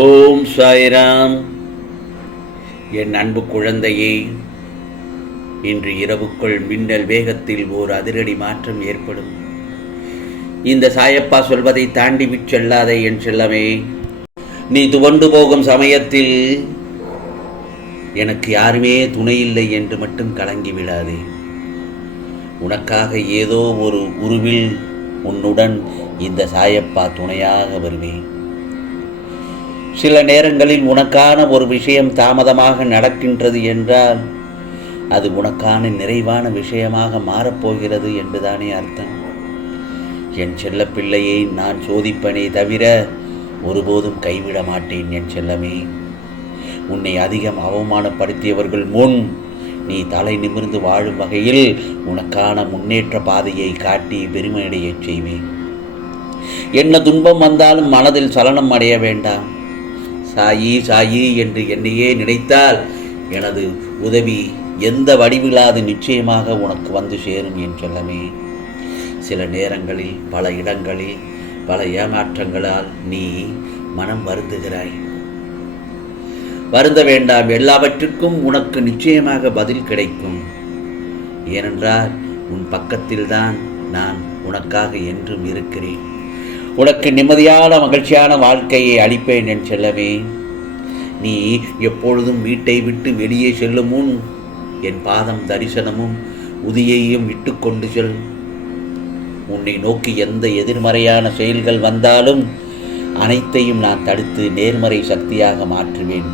ஓம் சாய்ராம். என் அன்பு குழந்தையே இன்று இரவுக்குள் மின்னல் வேகத்தில் ஓர் அதிரடி மாற்றம் ஏற்படும். இந்த சாயப்பா சொல்வதை தாண்டி விச்செல்லாதே என் செல்லமே நீ துவண்டு போகும் சமயத்தில் எனக்கு யாருமே துணையில்லை என்று மட்டும் கலங்கி விடாதே உனக்காக ஏதோ ஒரு உருவில் உன்னுடன் இந்த சாயப்பா துணையாக வருவேன். சில நேரங்களில் உனக்கான ஒரு விஷயம் தாமதமாக நடக்கின்றது என்றால் அது உனக்கான நிறைவான விஷயமாக மாறப்போகிறது என்றுதானே அர்த்தம். என் செல்ல பிள்ளையை நான் சோதிப்பனே தவிர ஒருபோதும் கைவிட மாட்டேன் என் செல்லமே. உன்னை அதிகம் அவமானப்படுத்தியவர்கள் முன் நீ தலை நிமிர்ந்து வாழும் வகையில் உனக்கான முன்னேற்ற பாதையை காட்டி பெருமையடையச் செய்வேன். என்ன துன்பம் வந்தாலும் மனதில் சலனம் அடைய வேண்டாம். சாயி சாயி என்று என்னையே நினைத்தால் எனது உதவி எந்த வடிவிலாது நிச்சயமாக உனக்கு வந்து சேரும் என் சொல்லமே. சில நேரங்களில் பல இடங்களில் பல ஏமாற்றங்களால் நீ மனம் வருந்துகிறாய். வருந்த வேண்டாம் எல்லாவற்றுக்கும் உனக்கு நிச்சயமாக பதில் கிடைக்கும். ஏனென்றால் உன் பக்கத்தில்தான் நான் உனக்காக என்றும் இருக்கிறேன். உனக்கு நிம்மதியான மகிழ்ச்சியான வாழ்க்கையை அளிப்பேன் என் செல்லமே. நீ எப்பொழுதும் வீட்டை விட்டு வெளியே செல்லும் முன் என் பாதம் தரிசனமும் உதியையும் விட்டு கொண்டு செல். உன்னை நோக்கி எந்த எதிர்மறையான செயல்கள் வந்தாலும் அனைத்தையும் நான் தடுத்து நேர்மறை சக்தியாக மாற்றுவேன்.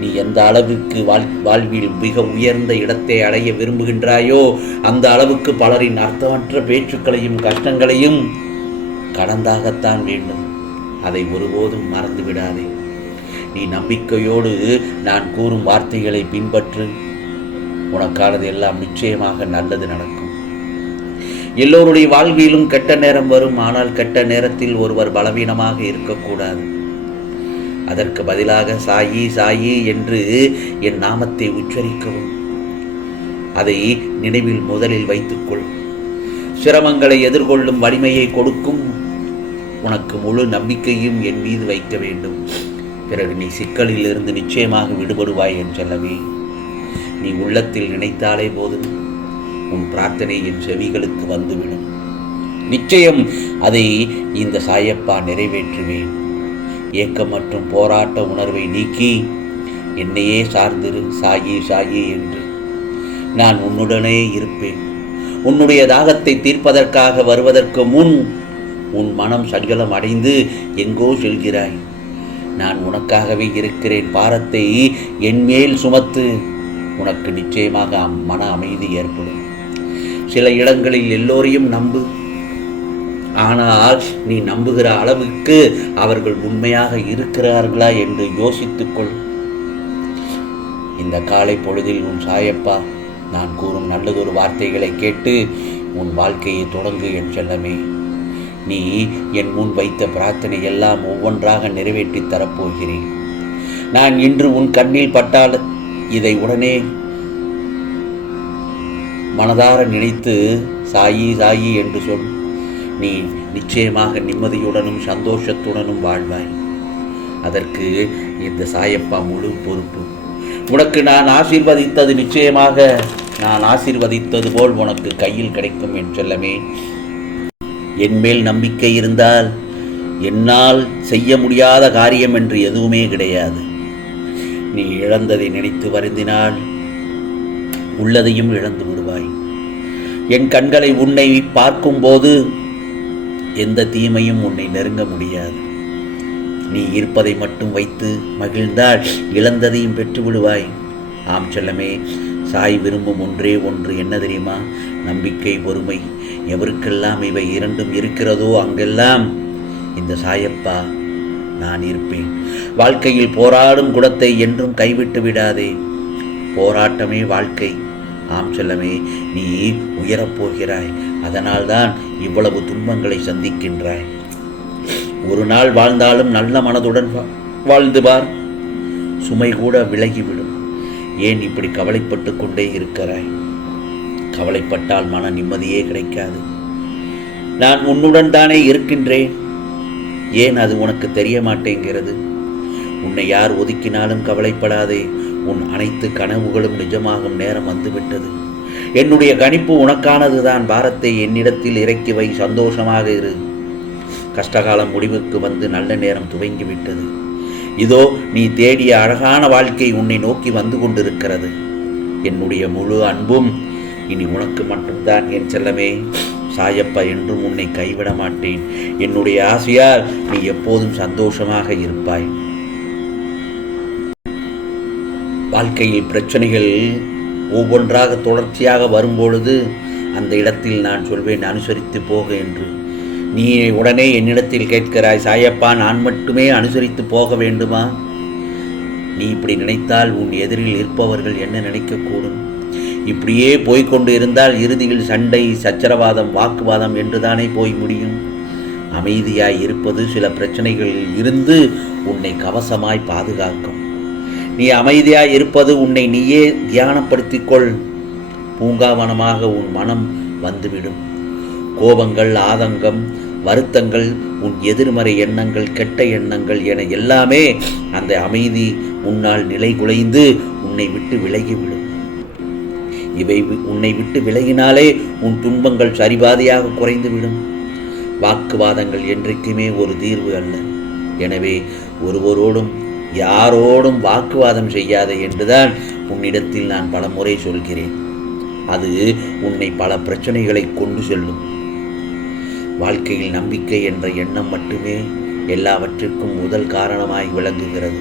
நீ எந்த அளவுக்கு வாழ் வாழ்வில் மிக உயர்ந்த இடத்தை அடைய விரும்புகின்றாயோ அந்த அளவுக்கு பலரின் அர்த்தமற்ற பேச்சுக்களையும் கஷ்டங்களையும் கடந்தாகத்தான் வேண்டும். அதை ஒருபோதும் மறந்து விடாதே நீ நம்பிக்கையோடு நான் கூறும் வார்த்தைகளை பின்பற்று. உனக்கானது எல்லாம் நிச்சயமாக நல்லது நடக்கும். எல்லோருடைய வாழ்விலும் கெட்ட நேரம் வரும். ஆனால் கெட்ட நேரத்தில் ஒருவர் பலவீனமாக இருக்கக்கூடாது. அதற்கு பதிலாக சாயி சாயி என்று என் நாமத்தை உச்சரிக்கவும். அதை நினைவில் முதலில் வைத்துக்கொள். சிரமங்களை எதிர்கொள்ளும் வலிமையை கொடுக்கும். உனக்கு முழு நம்பிக்கையும் என் மீது வைக்க வேண்டும். பிறகு நீ சிக்கலில் இருந்து நிச்சயமாக விடுபடுவாய் என் செல்லவே நீ உள்ளத்தில் நினைத்தாலே போதும். உன் பிரார்த்தனை என் செவிகளுக்கு வந்துவிடும். நிச்சயம் அதை இந்த சாயப்பா நிறைவேற்றுவேன். ஏக்கம் மற்றும் போராட்ட உணர்வை நீக்கி என்னையே சார்ந்திரு சாயி சாயி என்று. நான் உன்னுடனே இருப்பேன். உன்னுடைய தாகத்தை தீர்ப்பதற்காக வருவதற்கு முன் உன் மனம் சஞ்சலம் அடைந்து எங்கோ செல்கிறாய். நான் உனக்காகவே இருக்கிறேன் பாரத்தை என்மேல் சுமத்து. உனக்கு நிச்சயமாக மன அமைதி ஏற்படும். சில இடங்களில் எல்லோரையும் நம்பு. ஆனால் நீ நம்புகிற அளவுக்கு அவர்கள் உண்மையாக இருக்கிறார்களா என்று யோசித்துக்கொள். இந்த காலை பொழுதில் உன் சாயப்பா நான் கூறும் நல்லதொரு வார்த்தைகளை கேட்டு உன் வாழ்க்கையை தொடங்கு என் செல்லமே. நீ என் முன் வைத்த பிரார்த்தனை எல்லாம் ஒவ்வொன்றாக நிறைவேற்றி தரப்போகிறேன். நான் இன்று உன் கண்ணில் பட்டால் இதை உடனே மனதார நினைத்து சாயி சாயி என்று சொல். நீ நிச்சயமாக நிம்மதியுடனும் சந்தோஷத்துடனும் வாழ்வாய். அதற்கு இந்த சாயப்பா முழு பொறுப்பு. உனக்கு நான் ஆசீர்வதித்தது நிச்சயமாக நான் ஆசீர்வதித்தது போல் உனக்கு கையில் கிடைக்கும் என் செல்லமே. என்மேல் நம்பிக்கை இருந்தால் என்னால் செய்ய முடியாத காரியம் என்று எதுவுமே கிடையாது. நீ இழந்ததை நினைத்து வருந்தினால் உள்ளதையும் இழந்து விடுவாய். என் கண்களை உன்னை பார்க்கும்போது எந்த தீமையும் உன்னை நெருங்க முடியாது. நீ இருப்பதை மட்டும் வைத்து மகிழ்ந்தால் இழந்ததையும் பெற்று விடுவாய் ஆம் செல்லமே சாய் விரும்பும் ஒன்றே ஒன்று. என்ன தெரியுமா? நம்பிக்கை பொறுமை எவருக்கெல்லாம் இவை இரண்டும் இருக்கிறதோ அங்கெல்லாம் இந்த சாயப்பா நான் இருப்பேன். வாழ்க்கையில் போராடும் குடத்தை என்றும் கைவிட்டு விடாதே. போராட்டமே வாழ்க்கை. ஆம் செல்லமே நீ உயரப்போகிறாய் அதனால்தான் இவ்வளவு துன்பங்களை சந்திக்கின்றாய். ஒரு நாள் வாழ்ந்தாலும் நல்ல மனதுடன் வாழ்ந்து பார். சுமை கூட விலகிவிடும். ஏன் இப்படி கவலைப்பட்டு கொண்டே இருக்கிறாய்? கவலைப்பட்டால் மன நிம்மதியே கிடைக்காது. நான் உன்னுடன் தானே இருக்கின்றேன். ஏன் அது உனக்கு தெரிய மாட்டேங்கிறது? உன்னை யார் ஒதுக்கினாலும் கவலைப்படாதே. உன் அனைத்து கனவுகளும் நிஜமாகும் நேரம் வந்துவிட்டது. என்னுடைய கணிப்பு உனக்கானதுதான். பாரத்தை என்னிடத்தில் இறக்கி வை. சந்தோஷமாக இரு. கஷ்டகாலம் முடிவுக்கு வந்து நல்ல நேரம் துவங்கிவிட்டது. இதோ நீ தேடிய அழகான வாழ்க்கை உன்னை நோக்கி வந்து கொண்டிருக்கிறது. என்னுடைய முழு அன்பும் இனி உனக்கு மட்டும்தான் என் செல்லமே. சாயப்பா என்றும் உன்னை கைவிட மாட்டேன். என்னுடைய ஆசையால் நீ எப்போதும் சந்தோஷமாக இருப்பாய். வாழ்க்கையில் பிரச்சனைகள் ஒவ்வொன்றாக தொடர்ச்சியாக வரும்பொழுது அந்த இடத்தில் நான் சொல்வேன் அனுசரித்து போக என்று. நீ உடனே என்னிடத்தில் கேட்கிறாய் சாயப்பா நான் மட்டுமே அனுசரித்து போக வேண்டுமா? நீ இப்படி நினைத்தால் உன் எதிரில் இருப்பவர்கள் என்ன நினைக்கக்கூடும்? இப்படியே போய்கொண்டு இருந்தால் இறுதியில் சண்டை சச்சரவாதம் வாக்குவாதம் என்றுதானே போய் முடியும்? அமைதியாய் இருப்பது சில பிரச்சனைகளில் இருந்து உன்னை கவசமாய் பாதுகாக்கும். நீ அமைதியாய் இருப்பது உன்னை நீயே தியானப்படுத்திக் கொள் பூங்காவனமாக உன் மனம் வந்துவிடும். கோபங்கள் ஆதங்கம் வருத்தங்கள் உன் எதிர்மறை எண்ணங்கள் கெட்ட எண்ணங்கள் என எல்லாமே அந்த அமைதி முன்னால் நிலை குலைந்து உன்னை விட்டு விலகிவிடும் இவை வி- உன்னை விட்டு விலகினாலே உன் துன்பங்கள் சரிபாதையாக குறைந்துவிடும். வாக்குவாதங்கள் என்றைக்குமே ஒரு தீர்வு அல்ல. எனவே ஒருவரோடும் யாரோடும் வாக்குவாதம் செய்யாதே என்றுதான் உன்னிடத்தில் நான் பலமுறை சொல்கிறேன். அது உன்னை பல பிரச்சனைகளை கொண்டு செல்லும். வாழ்க்கையில் நம்பிக்கை என்ற எண்ணம் மட்டுமே எல்லாவற்றிற்கும் முதல் காரணமாய் விளங்குகிறது.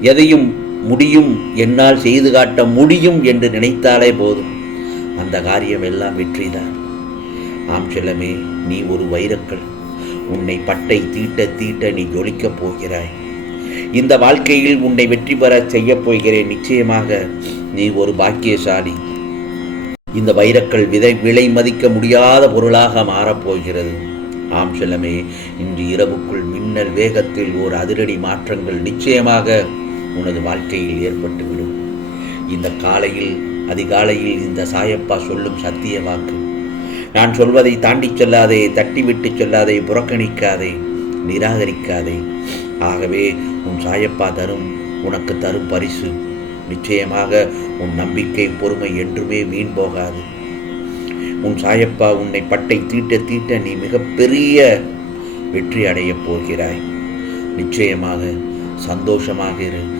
எதையும் முடியும் என்னால் செய்து காட்ட முடியும் என்று நினைத்தாலே போதும். அந்த காரியம் எல்லாம் வெற்றிதான். ஆம் செல்லமே நீ ஒரு வைரக்கல். உன்னை பட்டை தீட்ட தீட்ட நீ ஜொலிக்கப் போகிறாய். இந்த வாழ்க்கையில் உன்னை வெற்றி பெற செய்யப் போகிறேன். நிச்சயமாக நீ ஒரு பாக்கியசாலி. இந்த வைரக்கல் விதை விலை மதிக்க முடியாத பொருளாக மாறப்போகிறது ஆம் செல்லமே இன்று இரவுக்குள் மின்னல் வேகத்தில் ஒரு அதிரடி மாற்றங்கள் நிச்சயமாக உனது வாழ்க்கையில் ஏற்பட்டுவிடும். இந்த காலையில் அதிகாலையில் இந்த சாயப்பா சொல்லும் சத்திய வாக்கு. நான் சொல்வதை தாண்டிச் செல்லாதே தட்டிவிட்டு சொல்லாதே புறக்கணிக்காதே நிராகரிக்காதே. ஆகவே உன் சாயப்பா தரும் உனக்கு தரும் பரிசு. நிச்சயமாக உன் நம்பிக்கை பொறுமை என்றுமே வீண் போகாது. உன் சாயப்பா உன்னை பட்டை தீட்ட தீட்ட நீ மிகப்பெரிய வெற்றி அடையப் போகிறாய். நிச்சயமாக சந்தோஷமாக இரு.